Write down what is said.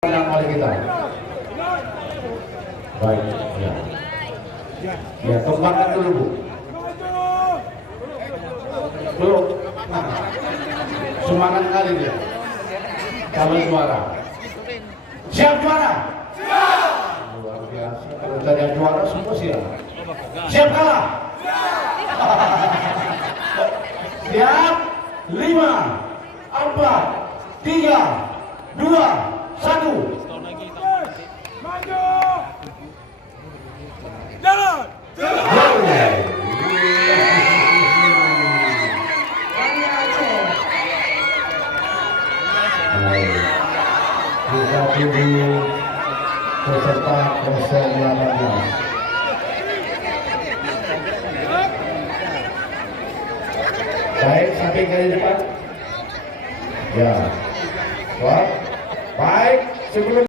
menang oleh kita. Baik, ya. Ya, kembangkan dulu, Bu. Belum. Nah, semangat kali dia. Kalau juara. Siap juara? Siap. Luar biasa. Kalau tadi juara semua siap. Siap kalah? Siap. 5, 4, 3, 2, 1. Maju! Jalan! Kita tunggu peserta 018. Baik, samping kali depan. Ya. Wah, baik. Sebelum